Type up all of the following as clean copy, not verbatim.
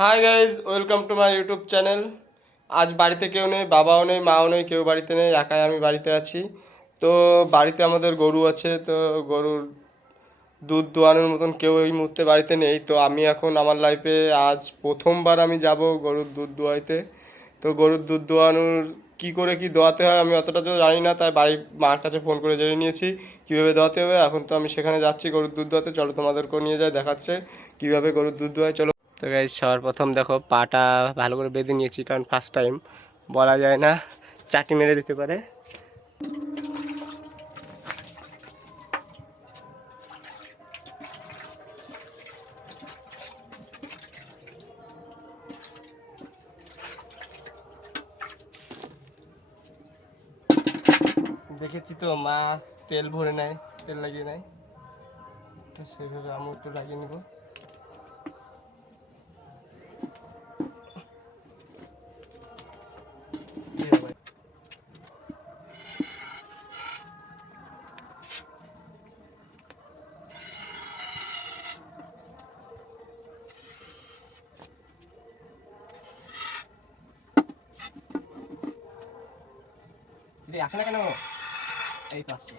Hi guys, welcome to my YouTube channel. আজ বাড়িতে কেউ নেই, বাবাও নেই, মাও নেই, কেউ বাড়িতে নেই, একাই আমি বাড়িতে আছি। তো বাড়িতে আমাদের গরু আছে, তো গরুর দুধ দোয়ানোর মতন কেউ এই মুহূর্তে বাড়িতে নেই। তো আমি এখন আমার লাইফে আজ প্রথমবার আমি যাব গরুর দুধ দোয়াইতে। তো গরুর দুধ দোয়ানোর কী করে কি দোয়াতে হয় আমি অতটা তো জানি না, তাই বাড়ির মার কাছে ফোন করে জেনে নিয়েছি কীভাবে দোয়াতে হবে। এখন তো আমি সেখানে যাচ্ছি গরুর দুধ দোয়াতে, চলো তোমাদেরকেও নিয়ে যাই দেখাচ্ছে কীভাবে গরুর দুধ দোয়ায়, চলো। তো গাইজ সবার প্রথম দেখো পাটা ভালো করে বেঁধে নিয়েছি, কারণ ফার্স্ট টাইম বলা যায় না, চাটি মেরে দিতে পারে। দেখেছি তো মা তেল ভরে নেয়, তেল লাগিয়ে নেয়, তো সেইভাবে আমি একটু লাগিয়ে নেবো। আসে না কেন? এই তো আসছে।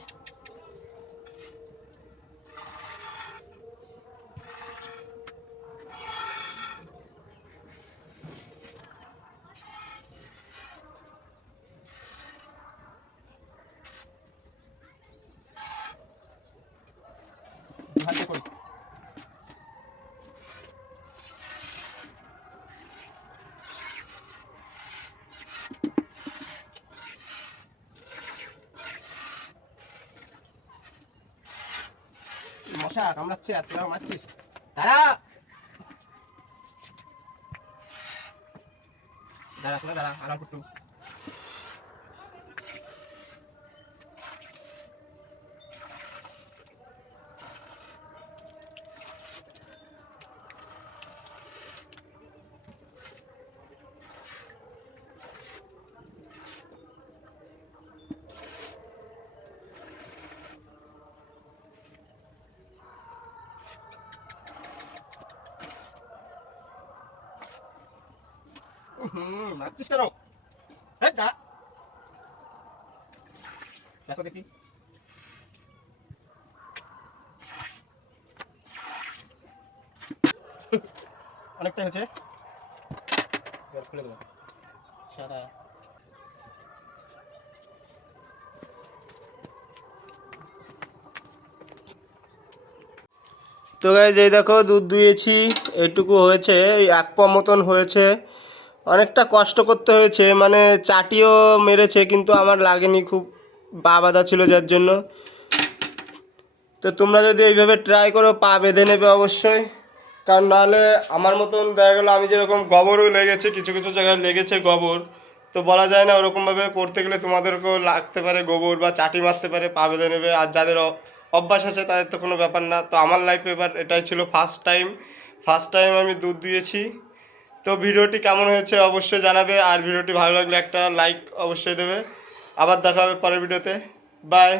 হাতে করি। মশা কামড়াচ্ছে আর তোরা মারছিস, দাঁড়া দাঁড়া তোরা দাঁড়া, আরাম করতু। মারছিস কেন? দাঁড়া, দেখো দেখি। অনেকটা হয়েছে, খুলে দেবো সারা। তো গাইজ এই দেখো দুধ দুয়েছি, এইটুকু হয়েছে, এই 1 পা মতন হয়েছে। অনেকটা কষ্ট করতে হয়েছে, মানে চাটিও মেরেছে কিন্তু আমার লাগেনি, খুব পা বাঁধা ছিল যার জন্য। তো তোমরা যদি এইভাবে ট্রাই করো পা বেঁধে নেবে অবশ্যই, কারণ নাহলে আমার মতন দেখা গেলো আমি যেরকম গোবরও লেগেছে, কিছু কিছু জায়গায় লেগেছে গোবর, তো বলা যায় না ওরকমভাবে করতে গেলে তোমাদেরকেও লাগতে পারে গোবর বা চাটি মারতে পারে, পা বেঁধে নেবে। আর যাদের অভ্যাস আছে তাদের তো কোনো ব্যাপার না। তো আমার লাইফে এবার এটাই ছিল ফার্স্ট টাইম আমি দুধ দিয়েছি। তো ভিডিওটি কেমন হয়েছে অবশ্যই জানাবে, আর ভিডিওটি ভালো লাগলে একটা লাইক অবশ্যই দেবে। আবার দেখা হবে পরের ভিডিওতে, বাই।